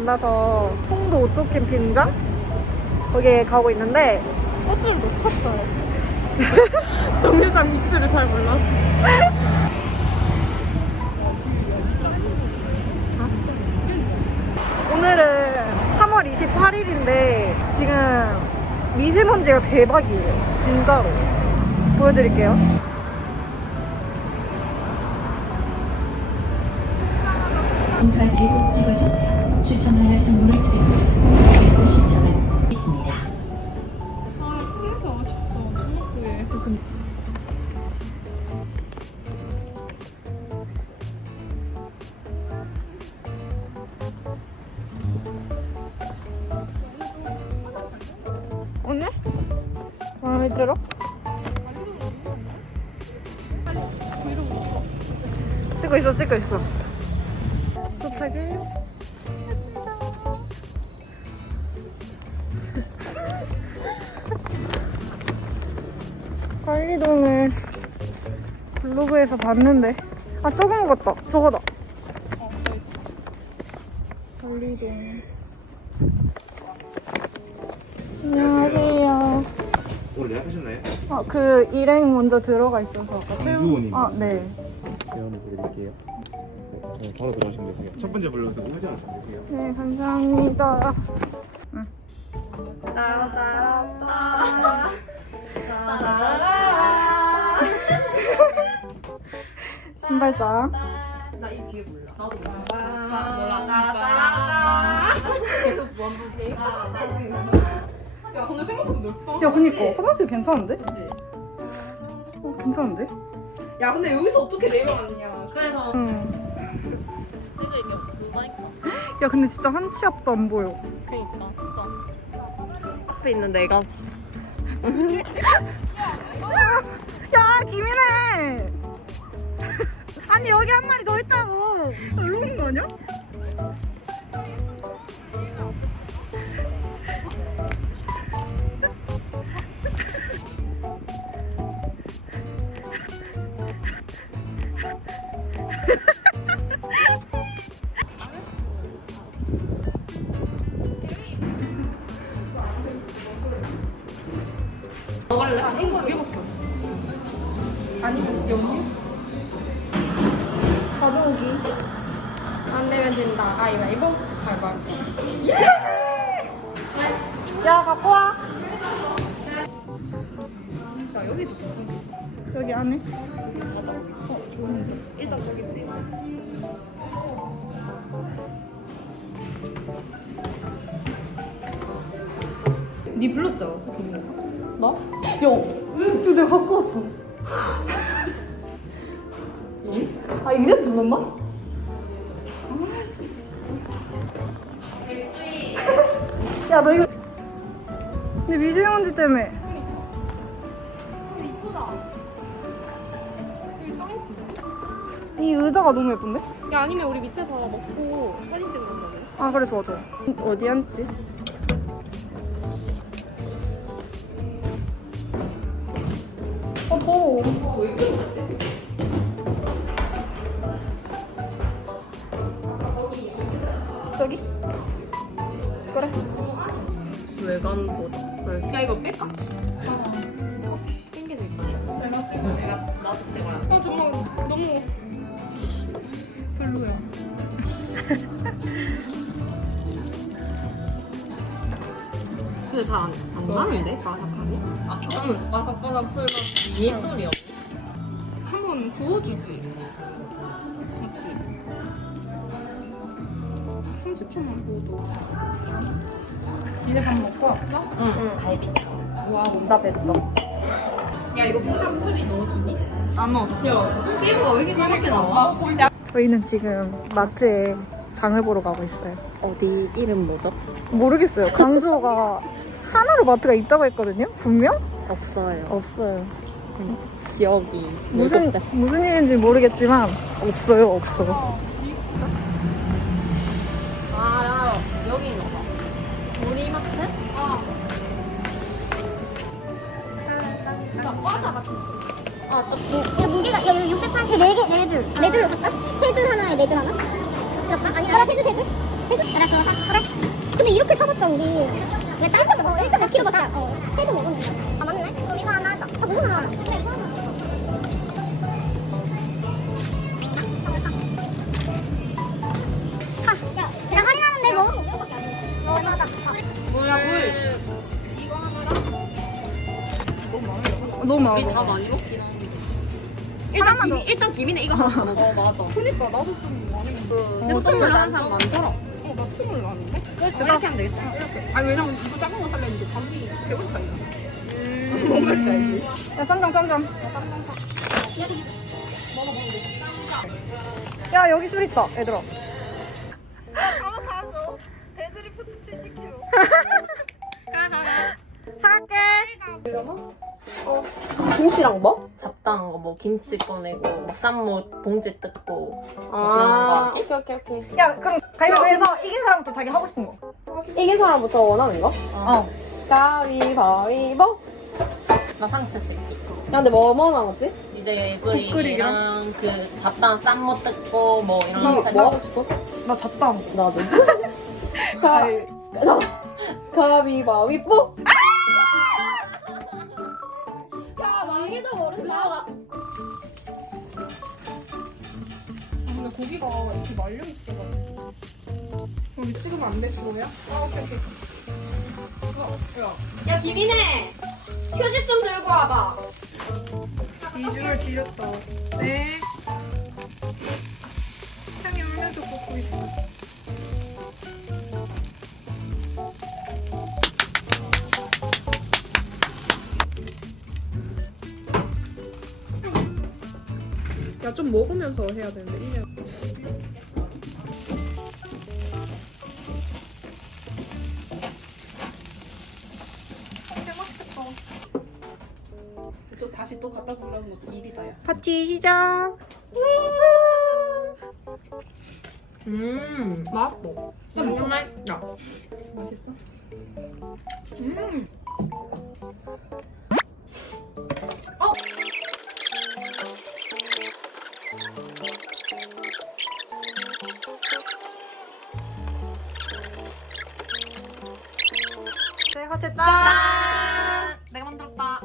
만나서 송도 오토 캠핑장 거기에 가고 있는데 버스를 놓쳤어요. 정류장 위치를 잘 몰라서. 오늘은 3월 28일인데 지금 미세먼지가 대박이에요. 진짜로. 보여드릴게요. 인간 1번 들어? 찍고 있어, 찍고 있어. 블로그에서 봤는데 아 조금 같다 저거다 어. 관리동 안녕하세요 오늘 예약하셨나요? 아, 그 일행 먼저 들어가 있어서 아까 체험- 이주호님. 아, 네. 대화를 드릴게요. 네, 바로 들어오시면 되세요. 첫 번째 블로그 우회전 드릴게요. 네, 감사합니다. 신발장. 나 이 뒤에 몰라. 나도 몰라. 몰라. 따라따라따. 계속 완전 개 야, 근데 생각보다 넓다. 야, 그니까 화장실 괜찮은데? 그치? 어, 괜찮은데? 야, 근데 여기서 어떻게 내려왔냐. 그래서 응. 야, 근데 진짜 한치 앞도 안 보여. 그니까 진짜. 앞에 있는 내가 야, 김이네. 아니 여기 한 마리 더 있다고. 놀러 오는 거 아니야? 먹을래? 아, 이거 읽었어. 아니, 연유? 안 되면 된다. 가위바위보. 가위바위보. 야, 갖고 와. 야, 여기도. 저기 안에. 어, 좋은데. 일단 저기 있어. 니 불렀지 않았어? 나? 야, 이거 내가 갖고 왔어. 아, 이래서 불렀나? 야, 너 이거. 근데 미세먼지 때문에. 근데 이쁘다. 여기 짱 이쁘다. 이 의자가 너무 예쁜데? 야, 아니면 우리 밑에서 먹고 사진 찍는 거네. 아, 그래, 좋아, 좋아. 어디 앉지? 아, 더워. 왜 이렇게 먹지? 외관보다. 야, 이거 뺄까? 땡겨져 있다. 내가 찍어. 내가 나도 찍어라. 아, 정말 너무 별로야. 근데 잘안 안 나는데 바삭하니? 아 저는 바삭바삭 술맛 미니소리요. 한번 구워주지. 맞지? 30초만 구워도. 니네 밥 먹고 왔어? 응. 갈비. 와, 나 뱉어. 야, 이거 포장 처리 넣어주니? 안 넣어줘. 야, 피부가 왜 이렇게 까맣게 나와? 저희는 지금 마트에 장을 보러 가고 있어요. 어디 이름 뭐죠? 모르겠어요. 강주가 하나로 마트가 있다고 했거든요. 분명 없어요. 없어요. 기억이 무슨 왜곡됐어. 무슨 일인지 모르겠지만 없어요. 없어. 아 여기 있는 거. 우리마트? 어. 나 과자 같은 거. 아, 또 이거 무게가 여기 680, 4개, 4줄. 4줄로 살까? 3줄 하나에 4줄 하나? 그럴까? 아니, 하나 3줄, 3줄? 3줄? 그래, 그거 사. 그래. 근데 이렇게 사봤자, 우리. 왜 다른 것도 먹어? 1.5kg밖에 안 어. 3줄 먹었는데. 아, 맞네? 그럼 이거 하나 하자. 아, 무슨 하나? 그래, 그거 하나. 많아. 우리 다 많이 먹긴 하는데. 일단 김이 일단 김이네 이거 하나 더 먹어. 어, 맞아. 그니까 나도 좀 많이 먹어. 그, 근데 스물 하는 사람 많더라. 어, 나 스물 하는데? 어, 이렇게 하면 되겠다. 이렇게. 아니 왜냐면 이거 작은 거 살려는데 단비 100원 차이나. 음. 먹을 때 알지. 야, 쌈장, 쌈장. 야, 여기 술 있다, 얘들아. 한번 가줘. 데드리프트 70kg. 김치랑 뭐? 잡다한 거, 뭐, 김치 꺼내고, 뭐 쌈무 봉지 뜯고. 아, 오케이 오케이 오케이. 야, 그럼 가위바위보해서 이긴 사람부터 자기 하고 싶은 거. 이긴 사람부터 원하는 거? 어. 가위바위보. 나 상체 씹기. 야, 근데 뭐, 뭐 남았지? 이제? 예술이랑 그 잡다한 쌈무 뜯고, 뭐, 이런 이 거. 뭐 하고 싶어? 나 잡다. 나도. 가, 자, 가위바위보. 야, 왕이도 모르겠어. 근데 고기가 이렇게 말려 있어가지고. 여기 찍으면 안 돼, 그거야? 아, 오케이, 오케이. 어, 야. 야, 김이네! 휴지 좀 들고 와봐. 이중을 지렸다. 네. 향이 울면서 걷고 있어. 야, 좀 먹으면서 해야 되는데, 이게. 저 다시 또 갖다 주려는 것도 일이다, 야. 파티 시작. 음, 맛있어. 진짜 먹어. 맛있다. 맛있어? 음. 네, 하트 짠. 내가 만들었다.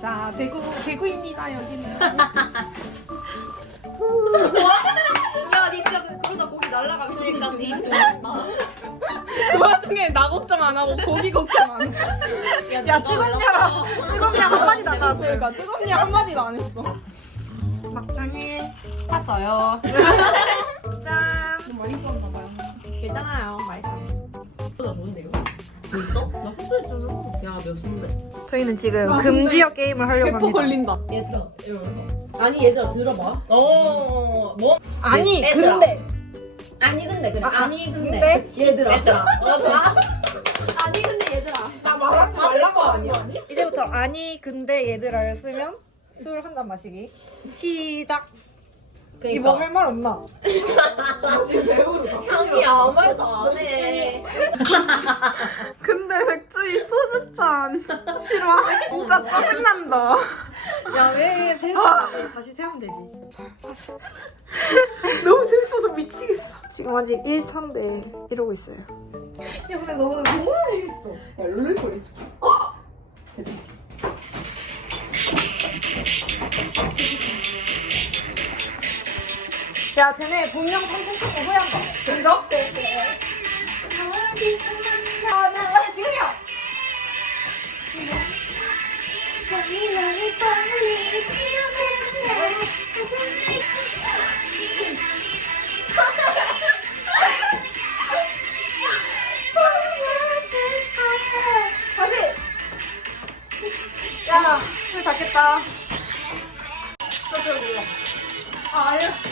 자, 대구, 대구입니다, 여기는. 야, 니 진짜 그- 그러다 고기 날라가면 그러니까 니 좋았다. 그 와중에 나 걱정 안 하고 고기 걱정 안 해. 야, 뜨겁냐? 뜨겁냐 한마디 나갔어. 그러니까 뜨겁냐 한마디도 안 했어. 탔어요. 짠. 좀 맛있었나봐요. 괜찮아요, 맛있어. 보다 좋은데요? 진짜? 나 소소했잖아. 야, 몇인데? 저희는 지금 금지어 게임을 하려고 합니다. 걸린다. 얘들아, 이러면서. 아니, 얘들아, 들어봐. 어, 뭐? 아니, 얘들아. 근데 아니, 근데, 그래. 아, 아니, 근데. 근데? 얘들아. 얘들아. 아 니, 근데, 얘들아. 나 말하지 말라고 아니야? 이제부터 아니 근데 얘들아를 쓰면 술 한 잔 마시기. 시작. 이 그니까. 먹을 말 없나? 지금 배부르다. 형이 아무 말도 안 해. 근데 맥주이 소주잔 싫어. 진짜 짜증난다. 야왜 세상 다시 세우면 되지. 사실 너무 재밌어 서 미치겠어. 지금 아직 1차인데 이러고 있어요. 야 근데 너무 너무 재밌어. 야, 롤ler코리 줄게. 괜찮지? 야 쟤네 분명 삼촌 찾고 후회한다. 그죠? 아, 지금이야. 야, 술 닫겠다. 아, 아유.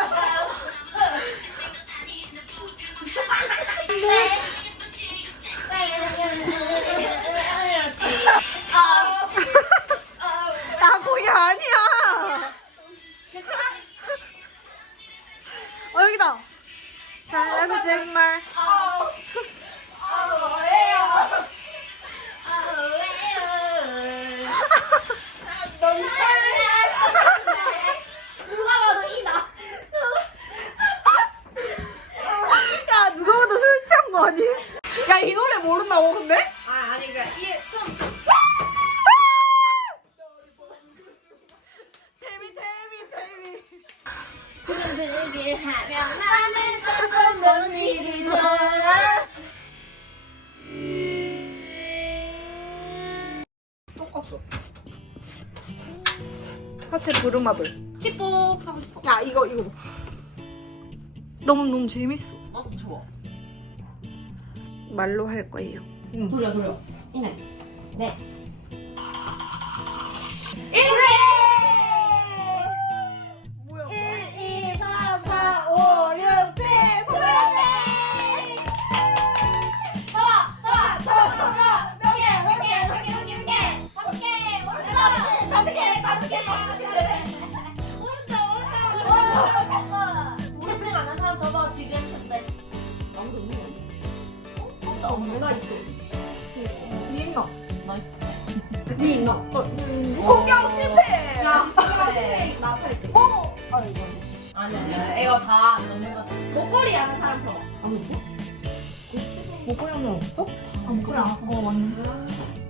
아니. 야, 이 노래 모른다고, 근데? 아 아니 그러니까 이게 좀 두근들게 하면 나는 조금 못 이기더라 똑같어. 하체 부루마블. 치뽀 하고 싶어. 야, 이거, 이거. 너무너무 재밌어. 말로 할 거예요. 돌려 돌려. 이네 네 어! 아, 이거. 아니 아니 이거 다 넣는 거 목걸이 아는 사람 저. 목걸이 하면 없어? 아, 목걸이 안 왔어. 어, 맞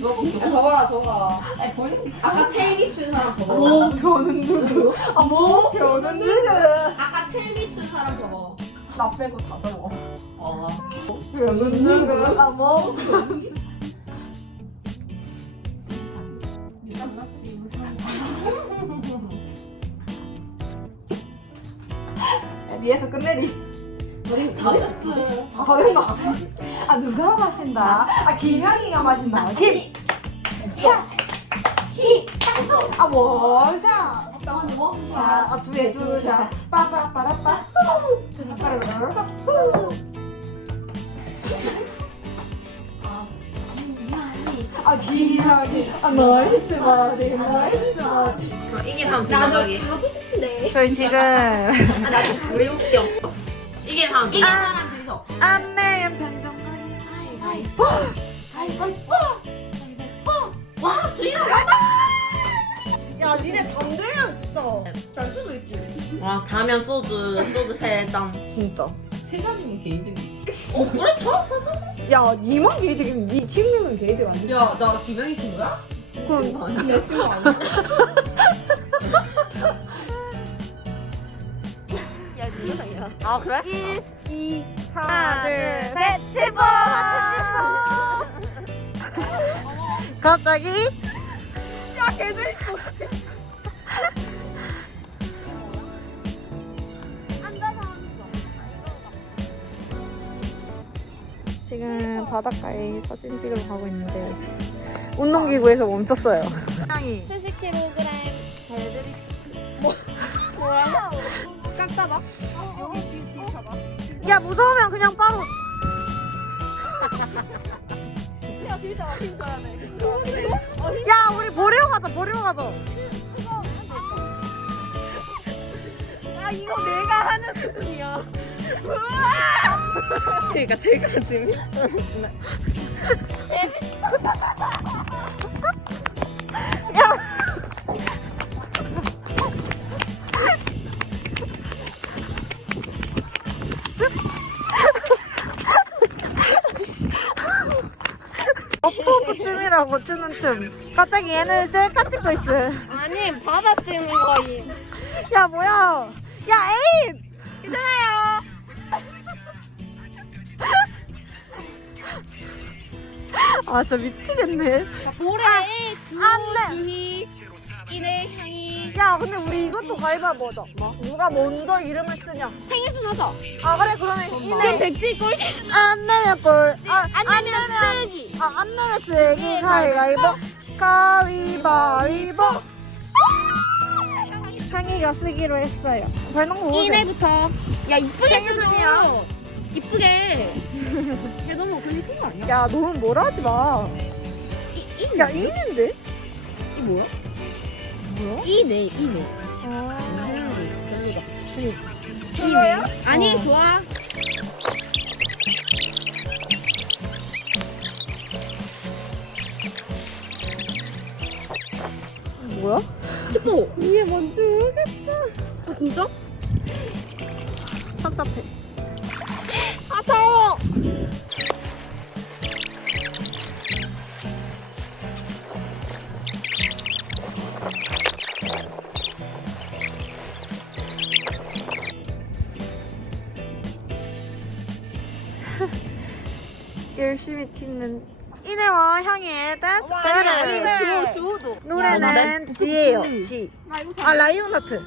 저거라, 저거라. 아니, 보이는 아까 텔미 춘 사람 저거. 목표는 누구? 아, 목표는 누구? 아까 텔미 춘 사람 저거. 나 빼고 다 적어. 어. 목표는 누구? 아, 목표는 야, 위에서 끝내리. 우리 다 했어. 아, 됐나? 아, 누가 마신다? 아, 김현이가 마신다. 김! 야! 히! 아, 원샷! 잠깐만, 뭐? 자, 아, 두에 두 샷. 빠빠빠라빠. 후! 두 샷, 빠라빠라빠. 후! 아, 기하게. 아, 나이스 바디, 나이스 바디. 이게 다음 나도 들어가기. 가고 싶은데. 저희 지금 아, 나도 가고 왜 웃겨? 이게 다음 이게 들어가기. 사람 둘이서. 안내연 변정 가이. 가위바위보. 가위바위보. 와, 저희랑 야, 니네 잠들면 진짜. 잘 수도 있지. 와, 자면 소주, 소주 세 잔. 진짜. 세 잔이면 개이득이지. 야, 니만 게이득이면 니 친구는 게이득 아니야? 야, 나 기병이 친구야? 그럼 내 친구 아니야? 아 그래? 1, 2, 하나, 둘, 셋, 씹어! 갑자기? 야, 걔들 있어. 지금 바닷가에 사진 찍으러 가고 있는데 운동기구에서 멈췄어요. 향이 70kg 배들이 뭐 뭐야? 깎아봐. 여기 뒤뒤 잡아. 야 무서우면 그냥 바로 야, 뒤 잡아. 뒤 잡아야 돼. 야 우리 버리러 가자 버리러 가자 아, 이거 내가 하는 수준이야. 그러니까 제가 지금 춤 갑자기 얘는 셀카 찍고 있어. 아니, 바다 찍는 거임. 야 뭐야? 야 에잇! 괜찮아요. 아 진짜 미치겠네. 모래에 안돼. 주희 이내 향이 야 근데 우리 이것도 가위바위보 하자 누가 먼저 이름을 쓰냐 생일 순서서. 아 그래 그러면 이내 백지 꼴찌. 안 내면 꼴 아, 안 내면 쓰기. 아, 안 내면 쓰기 가위바위보 가위바위보 창이가 쓰기로 했어요 별똥 보세요 이내부터. 야, 이쁘게 생일 쓰죠. 순이야. 이쁘게. 얘 너무 그렇게 큰거 아니야? 야 너는 뭐라 하지 마. 이, 이, 야 있는데? 이 뭐야? 뭐야? 이네, 이네. 아. 별로다. 별로야? 아니, 좋아. 뭐야? 예뻐. 이게 뭔지 모르겠어. 아 진짜? 답답해. 열심히 찍는 이내와 향의 댄스 아니, 주호, 주호도. 노래는 지예요. 지. 아 라이온 하트.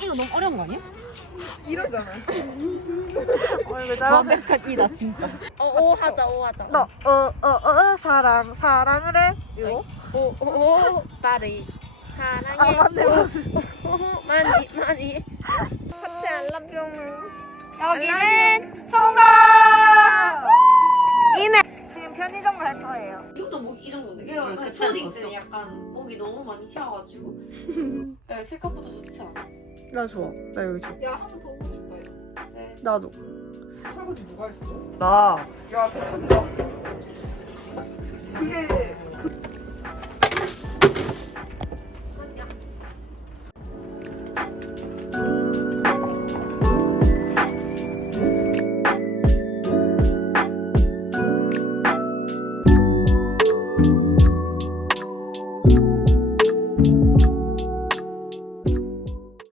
이거 너무 어려운 거 아니야? 이러잖아. 완벽한 이다, 진짜. 어, 오 하자, 오 하자. 너어어어 어, 어, 사랑 사랑을 해. 이거? 오, 오, 오, 빠리. 사랑해. 아 맞네 맞네. 오, 많이, 많이. 하트 알람병. 여기는 성공. 이내 지금 편의점 갈 거예요. 지금도 목이 이 정도인데. 응, 그냥 그때는 초딩. 때는 약간 목이 너무 많이 튀어가지고. 야, 생각보다 좋지 않아? 나 좋아. 나 여기 좋아. 야, 한 번 더 오고 싶다. 야. 이제 나도. 설거지 누가 했어? 나. 야, 괜찮다. 그게